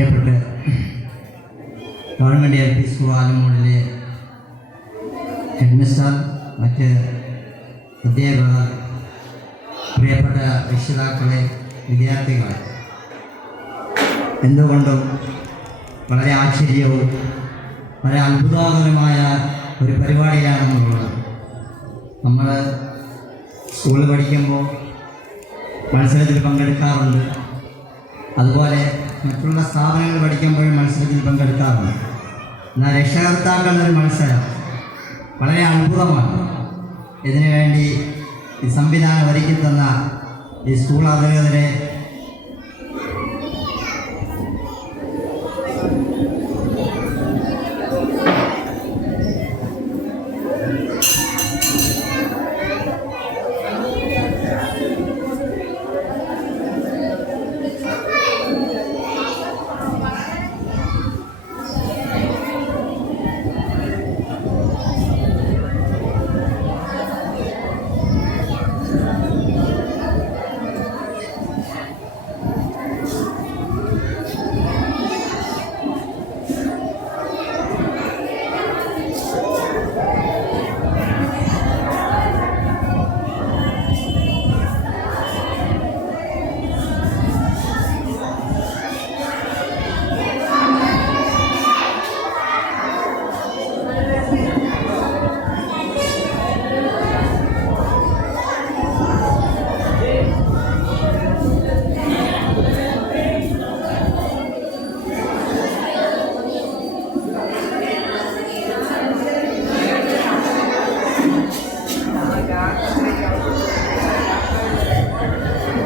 പ്രിയപ്പെട്ട government L P school ആലമൂടിലെ headmistress മറ്റ് അധ്യാപകർ പ്രിയപ്പെട്ട രക്ഷിതാക്കളെ വിദ്യാർത്ഥികളെ എന്തുകൊണ്ടും വളരെ ആശ്ചര്യവും വളരെ അത്ഭുതകരമായ ഒരു പരിപാടിയാണ് നമ്മളുള്ളത്. നമ്മൾ സ്കൂളിൽ പഠിക്കുമ്പോൾ മത്സരത്തിൽ പങ്കെടുക്കാറുണ്ട്. അതുപോലെ മറ്റുള്ള സ്ഥാപനങ്ങൾ പഠിക്കുമ്പോഴും മത്സരത്തിൽ പങ്കെടുക്കാറുണ്ട്. എന്നാൽ രക്ഷകർത്താക്കൾ എന്നൊരു മത്സരം വളരെ അത്ഭുതമാണ്. ഇതിനുവേണ്ടി ഈ സംവിധാനം ഒരുക്കി തന്ന ഈ സ്കൂൾ അധികൃതരെ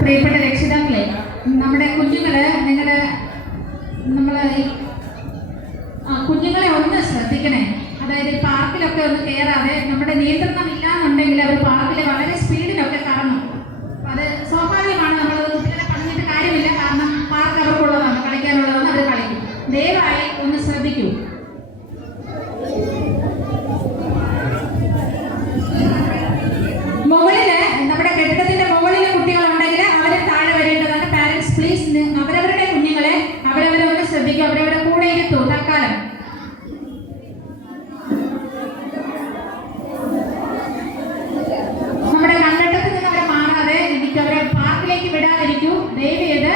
പ്രിയപ്പെട്ട രക്ഷിതാക്കളെ നമ്മുടെ കുഞ്ഞുങ്ങൾ നിങ്ങളുടെ നമ്മളെ ആ കുഞ്ഞുങ്ങളെ ഒന്ന് ശ്രദ്ധിക്കണേ. അതായത് പാർക്കിലൊക്കെ ഒന്ന് കയറാതെ നമ്മുടെ നിയന്ത്രണം ഇല്ലാന്നുണ്ടെങ്കിൽ അവർ പാർക്കിലെ വളരെ സ്പീഡിലൊക്കെ കറങ്ങും അപ്പൊ അത് സ്വാഭാവികമാണ് നമ്മൾ കുട്ടികളെ പറഞ്ഞിട്ട് കാര്യമില്ല കാരണം പാർക്ക് അവർക്കുള്ളതാണ് കളിക്കാനുള്ളതാണ് അവർ കളിക്കും ദയവായി ഒന്ന് ശ്രദ്ധിക്കൂ മുകളിൽ നമ്മുടെ കെട്ടിടത്തിന്റെ മുകളിൽ കുട്ടികളുണ്ടെങ്കിൽ അവരെ താഴെ വരേണ്ടതാണ് പാരന്റ്സ് പ്ലീസ് അവരവരുടെ കുഞ്ഞുങ്ങളെ അവരവരെ ഒന്ന് ശ്രദ്ധിക്കും. അവരവരെ കൂടെ ഇരുത്തു തൽക്കാലം. നമ്മുടെ കണ്ണട്ടത്തിൽ നിന്ന് അവരെ മാറാതെ എനിക്ക് അവരെ പാർക്കിലേക്ക് വിടാതിരിക്കൂ. ദയവ്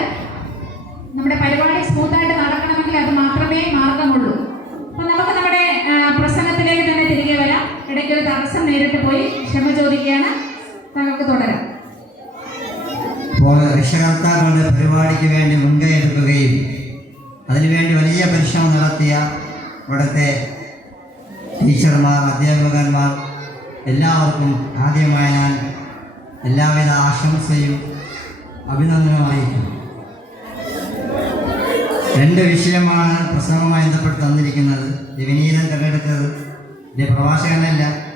നമ്മുടെ പരിപാടി സ്മൂത്തായിട്ട് നടക്കണമെങ്കിൽ അത് മാത്രമേ മാർഗമുള്ളൂ. അപ്പൊ നമുക്ക് നമ്മുടെ പ്രസംഗത്തിലേക്ക് തന്നെ തിരികെ വരാം. ഇടയ്ക്ക് ഒരു തടസ്സം നേരിട്ട് പോയി ക്ഷമ ചോദിക്കുകയാണ്. താങ്കൾക്ക് തുടരാം. രക്ഷകർത്താക്കളുടെ പരിപാടിക്ക് വേണ്ടി മുൻകൈ എടുക്കുകയും അതിനുവേണ്ടി വലിയ പരിശ്രമം നടത്തിയ ഇവിടുത്തെ ടീച്ചർമാർ അധ്യാപകന്മാർ എല്ലാവർക്കും ആദ്യമായി ഞാൻ എല്ലാവിധ ആശംസയും അഭിനന്ദനവും അറിയിക്കുന്നു. രണ്ട് വിഷയമാണ് പ്രസംഗവുമായി ബന്ധപ്പെട്ട് തന്നിരിക്കുന്നത്. വിനീതം തിരഞ്ഞെടുത്തത്. ഇതിന്റെ പ്രഭാഷകനല്ല.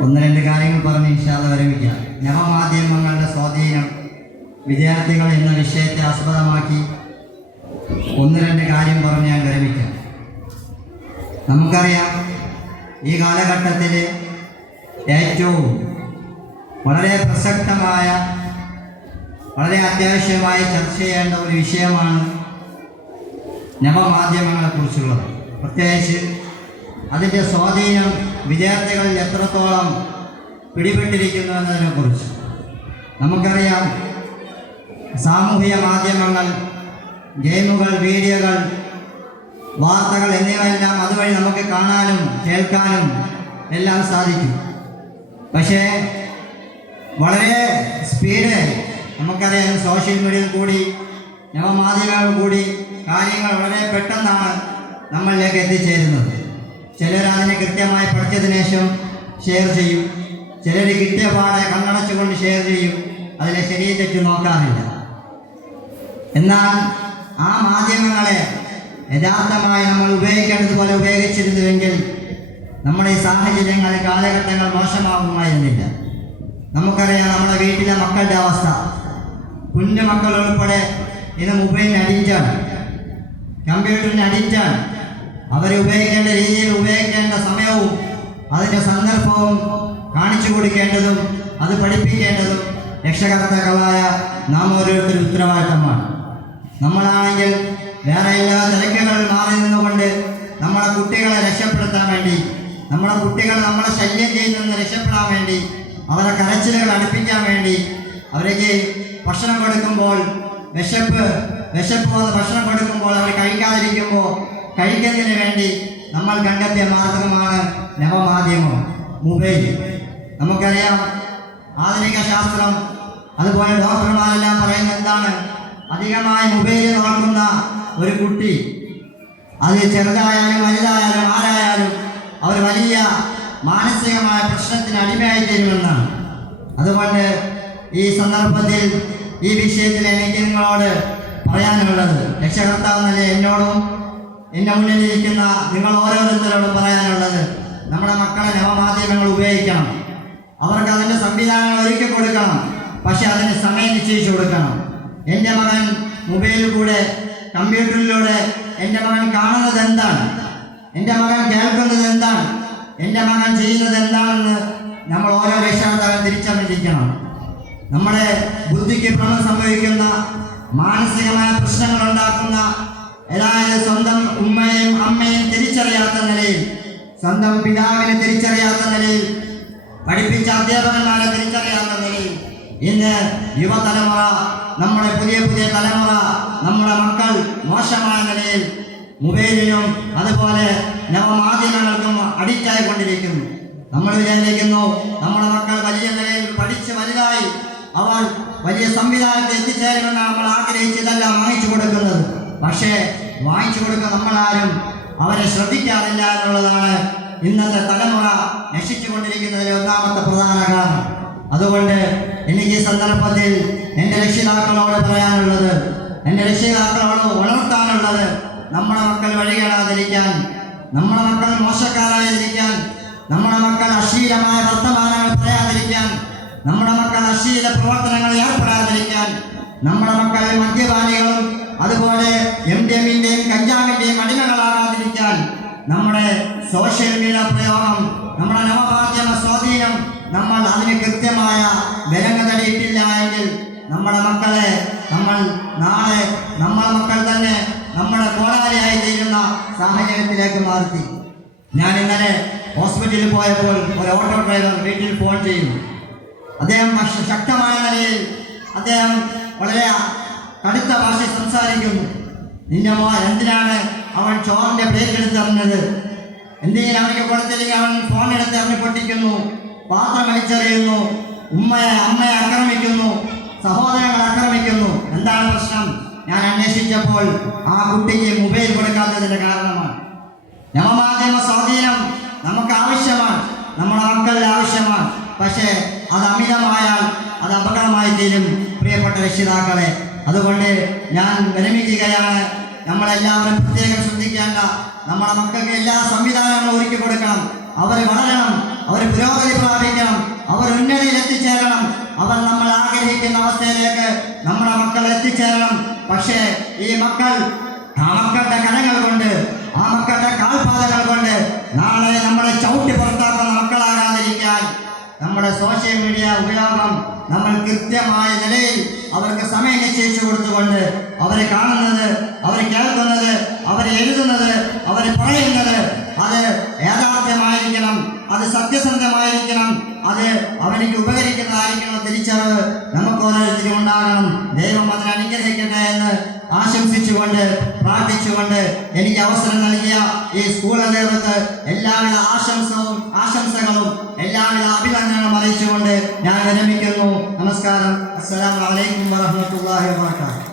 ഒന്ന് രണ്ട് കാര്യങ്ങൾ പറഞ്ഞ് ഇൻഷാദ വിരമിക്കാം. നവമാധ്യമങ്ങളുടെ സ്വാധീനം വിദ്യാർത്ഥികൾ എന്ന വിഷയത്തെ ആസ്പദമാക്കി ഒന്ന് രണ്ട് കാര്യം പറഞ്ഞ് ഞാൻ വിരമിക്കാം. നമുക്കറിയാം ഈ കാലഘട്ടത്തിൽ ഏറ്റവും വളരെ പ്രസക്തമായ വളരെ അത്യാവശ്യമായി ചർച്ച ചെയ്യേണ്ട ഒരു വിഷയമാണ് നവമാധ്യമങ്ങളെക്കുറിച്ചുള്ളത് പ്രത്യേകിച്ച് അതിന്റെ സ്വാധീനം വിദ്യാർത്ഥികളിൽ എത്രത്തോളം പിടിപെട്ടിരിക്കുന്നു എന്നതിനെക്കുറിച്ച്. നമുക്കറിയാം സാമൂഹിക മാധ്യമങ്ങൾ ഗെയിമുകൾ വീഡിയോകൾ വാർത്തകൾ എന്നിവയെല്ലാം അതുവഴി നമുക്ക് കാണാനും കേൾക്കാനും എല്ലാം സാധിക്കും. പക്ഷേ വളരെ സ്പീഡ് നമുക്കറിയാം സോഷ്യൽ മീഡിയയിൽ കൂടി നവമാധ്യമങ്ങൾ കൂടി കാര്യങ്ങൾ വളരെ പെട്ടെന്നാണ് നമ്മളിലേക്ക് എത്തിച്ചേരുന്നത്. ചിലർ അതിനെ കൃത്യമായി പഠിച്ചതിന് ശേഷം ഷെയർ ചെയ്യും. ചിലർ കിട്ടിയ പാടെ കണ്ണടച്ചുകൊണ്ട് ഷെയർ ചെയ്യും. അതിനെ ശരിയെ തെറ്റ് നോക്കാറില്ല. എന്നാൽ ആ മാധ്യമങ്ങളെ യഥാർത്ഥമായി നമ്മൾ ഉപയോഗിക്കേണ്ടതുപോലെ ഉപയോഗിച്ചിരുന്നുവെങ്കിൽ നമ്മുടെ ഈ സാഹചര്യങ്ങൾ കാലഘട്ടങ്ങൾ മോശമാകുമായിരുന്നില്ല. നമുക്കറിയാം നമ്മുടെ വീട്ടിലെ മക്കളുടെ അവസ്ഥ. കുഞ്ഞു മക്കൾ ഉൾപ്പെടെ ഇന്ന് മൊബൈലിന് അഡിക്റ്റാണ് കമ്പ്യൂട്ടറിന് അഡിക്റ്റാണ് അവരെ ഉപയോഗിക്കേണ്ട രീതിയിൽ ഉപയോഗിക്കേണ്ട സമയവും അതിന്റെ സന്ദർഭവും കാണിച്ചു കൊടുക്കേണ്ടതും അത് പഠിപ്പിക്കേണ്ടതും രക്ഷകർത്താക്കളായ നാം ഓരോരുത്തരും ഉത്തരവാദിത്തമാണ്. നമ്മളാണെങ്കിൽ വേറെ എല്ലാ തിരക്കുകളിൽ മാറി നിന്നുകൊണ്ട് നമ്മളെ കുട്ടികളെ രക്ഷപ്പെടുത്താൻ വേണ്ടി നമ്മളെ കുട്ടികൾ നമ്മളെ ശല്യം ചെയ്തു നിന്ന് രക്ഷപ്പെടാൻ വേണ്ടി അവരെ കരച്ചിലുകൾ അടുപ്പിക്കാൻ വേണ്ടി അവർക്ക് ഭക്ഷണം കൊടുക്കുമ്പോൾ വിശപ്പ് വിശപ്പ് വന്ന് ഭക്ഷണം കൊടുക്കുമ്പോൾ അവർ കഴിക്കാതിരിക്കുമ്പോൾ കഴിക്കുന്നതിന് വേണ്ടി നമ്മൾ കണ്ടെത്തിയ മാർഗമാണ് നവമാധ്യമം മൊബൈൽ. നമുക്കറിയാം ആധുനിക ശാസ്ത്രം അതുപോലെ ഡോക്ടർമാരെല്ലാം അധികമായി മൊബൈലിൽ നോക്കുന്ന ഒരു കുട്ടി. അത് ചെറുതായാലും വലുതായാലും ആരായാലും അവർ വലിയ മാനസികമായ പ്രശ്നത്തിന് അടിമയായി തീരുമെന്നാണ്. അതുകൊണ്ട് ഈ സന്ദർഭത്തിൽ ഈ വിഷയത്തിൽ എനിക്ക് നിങ്ങളോട് പറയാനുള്ളത് രക്ഷകർത്താവ് രക്ഷകർത്താവെന്നല്ലേ എന്നോടും എന്റെ മുന്നിലിരിക്കുന്ന നിങ്ങൾ ഓരോരുത്തരോടും പറയാനുള്ളത് നമ്മുടെ മക്കളെ നവമാധ്യമങ്ങൾ ഉപയോഗിക്കണം. അവർക്ക് അതിന്റെ സംവിധാനങ്ങൾ ഒരുക്കി കൊടുക്കണം പക്ഷെ അതിന് സമയം നിശ്ചയിച്ചു കൊടുക്കണം. എന്റെ മകൻ മൊബൈലിലൂടെ കമ്പ്യൂട്ടറിലൂടെ എന്റെ മകൻ കാണുന്നത് എന്താണ്? എന്റെ മകൻ കേൾക്കുന്നത് എന്താണ്? എന്റെ മകൻ ചെയ്യുന്നത് എന്താണെന്ന് നമ്മൾ ഓരോ രക്ഷാകർത്താവും തിരിച്ചറിഞ്ഞിരിക്കണം. നമ്മുടെ ബുദ്ധിക്ക് ഭ്രമം സംഭവിക്കുന്ന മാനസികമായ പ്രശ്നങ്ങൾ ഉണ്ടാക്കുന്ന അതായത് സ്വന്തം ഉമ്മയെയും അമ്മയെയും തിരിച്ചറിയാത്ത നിലയിൽ സ്വന്തം പിതാവിനെ തിരിച്ചറിയാത്ത നിലയിൽ പഠിപ്പിച്ച അധ്യാപകന്മാരെ തിരിച്ചറിയാത്ത നിലയിൽ ഇന്ന് യുവതലമുറ നമ്മുടെ പുതിയ പുതിയ തലമുറ നമ്മുടെ മക്കൾ മോശമായ നിലയിൽ മൊബൈലിനും അതുപോലെ നവമാധ്യമങ്ങൾക്കും അഡിക്റ്റായി കൊണ്ടിരിക്കുന്നു. നമ്മൾ വിചാരിക്കുന്നു നമ്മുടെ മക്കൾ വലിയ നിലയിൽ പഠിച്ച് വലുതായി അവർ വലിയ സംവിധാനത്തിൽ എത്തിച്ചേരുമെന്ന് നമ്മൾ ആഗ്രഹിച്ചതെല്ലാം വാങ്ങിച്ചു കൊടുക്കുന്നത്. പക്ഷേ വാങ്ങിച്ചു കൊടുക്കുക നമ്മളാരും അവരെ ശ്രദ്ധിക്കാറില്ല എന്നുള്ളതാണ് ഇന്നത്തെ തലമുറ നശിച്ചുകൊണ്ടിരിക്കുന്നതിലെ ഒന്നാമത്തെ പ്രധാന കാരണം. അതുകൊണ്ട് എനിക്ക് ഈ സന്ദർഭത്തിൽ എന്റെ രക്ഷിതാക്കളോട് പറയാനുള്ളത് എന്റെ രക്ഷിതാക്കളോട് ഉണർത്താനുള്ളത് നമ്മുടെ മക്കൾ വഴികേടാതിരിക്കാൻ നമ്മുടെ മക്കൾ മോശക്കാരായിരിക്കാൻ നമ്മുടെ മക്കൾ അശ്ലീലമായ വർത്തമാനങ്ങൾ പറയാതിരിക്കാൻ നമ്മുടെ മക്കൾ അശ്ലീല പ്രവർത്തനങ്ങളിൽ ഏർപ്പെടാതിരിക്കാൻ നമ്മുടെ മക്കൾ മദ്യപാനികളും അതുപോലെ എം ഡി എമ്മിന്റെയും കഞ്ചാവിന്റെയും അടിമകളാകാതിരിക്കാൻ നമ്മുടെ സോഷ്യൽ മീഡിയ പ്രയോഗം നമ്മുടെ നവമാധ്യമ സ്വാധീനം നമ്മൾ അതിന് കൃത്യമായ വിലങ്ങ് തെളിയിട്ടില്ല എങ്കിൽ നമ്മുടെ മക്കളെ നമ്മൾ നാളെ നമ്മളെ മക്കൾ തന്നെ നമ്മുടെ പോരാളിയായി തീരുന്ന സാഹചര്യത്തിലേക്ക് മാറ്റി ഞാൻ ഇന്നലെ ഹോസ്പിറ്റലിൽ പോയപ്പോൾ ഒരു ഓട്ടോ ഡ്രൈവർ വീട്ടിൽ ഫോൺ ചെയ്യുന്നു. അദ്ദേഹം ശക്തമായ നിലയിൽ അദ്ദേഹം വളരെ കടുത്ത ഭാഷ സംസാരിക്കുന്നു. നിന്റെ മോ എന്തിനാണ് അവൻ ചോറിന്റെ ബ്രേക്ക് എടുത്തെറിഞ്ഞത് എന്തെങ്കിലും അവനെ കൊടുത്തില്ലെങ്കിൽ അവൻ ഫോൺ അവന് പൊട്ടിക്കുന്നു. പാത്രം വലിച്ചെറിയുന്നു. ഉമ്മയെ അമ്മയെ ആക്രമിക്കുന്നു. സഹോദരങ്ങൾ ആക്രമിക്കുന്നു. എന്താണ് പ്രശ്നം? ഞാൻ അന്വേഷിച്ചപ്പോൾ ആ കുട്ടിക്ക് മൊബൈൽ കൊടുക്കാത്തതിന്റെ കാരണമാണ്. നവമാധ്യമ സ്വാധീനം നമുക്ക് ആവശ്യമാണ്. നമ്മുടെ മക്കളിൽ ആവശ്യമാണ്. പക്ഷേ അത് അമിതമായാൽ അത് അപകടമായി തീരും പ്രിയപ്പെട്ട രക്ഷിതാക്കളെ. അതുകൊണ്ട് ഞാൻ വിരമിക്കുകയാണ്. നമ്മളെല്ലാവരും പ്രത്യേകം ശ്രദ്ധിക്കേണ്ട നമ്മുടെ മക്കൾക്ക് എല്ലാ സംവിധാനങ്ങളും ഒരുക്കി കൊടുക്കണം അവർ വളരണം. അവർ പുരോഗതി പ്രാപിക്കണം അവർ ഉന്നതിയിൽ എത്തിച്ചേരണം. അവർ നമ്മൾ ആഗ്രഹിക്കുന്ന അവസ്ഥയിലേക്ക് നമ്മുടെ മക്കൾ എത്തിച്ചേരണം. പക്ഷേ ഈ മക്കൾ ആ മക്കളുടെ കരങ്ങൾ കൊണ്ട് ആ മക്കളുടെ കാൽപാതകൾ കൊണ്ട് നാളെ നമ്മളെ ചവിട്ടി പുറത്താക്കുന്ന മക്കളാകാതിരിക്കാൻ നമ്മുടെ സോഷ്യൽ മീഡിയ ഉപയോഗം നമ്മൾ കൃത്യമായ നിലയിൽ അവർക്ക് സമയം നിശ്ചയിച്ചു കൊടുത്തുകൊണ്ട് അവരെ കാണുന്നത് അവരെ കേൾക്കുന്നത് അവരെ എഴുതുന്നത് അവരെ പറയുന്നത് അത് യാഥാർത്ഥ്യമായിരിക്കണം. അത് സത്യസന്ധമായിരിക്കണം. അത് അവനിക്ക് ഉപകരിക്കുന്നതായിരിക്കണം തിരിച്ചറിവ് നമുക്ക് ഓരോരുത്തരും ഉണ്ടാകണം. ദൈവം അതിനെ അനുഗ്രഹിക്കട്ടെ എന്ന് ആശംസിച്ചുകൊണ്ട് പ്രാർത്ഥിച്ചുകൊണ്ട് എനിക്ക് അവസരം നൽകിയ ഈ സ്കൂൾ അധികൃതർക്ക് എല്ലാവിധ ആശംസവും ആശംസകളും എല്ലാവിധ അഭിനന്ദനങ്ങളും അറിയിച്ചുകൊണ്ട് ഞാൻ വിരമിക്കുന്നു. നമസ്കാരം. അസ്സലാമു അലൈക്കും വറഹ്മത്തുള്ളാഹി വബറകാതുഹു.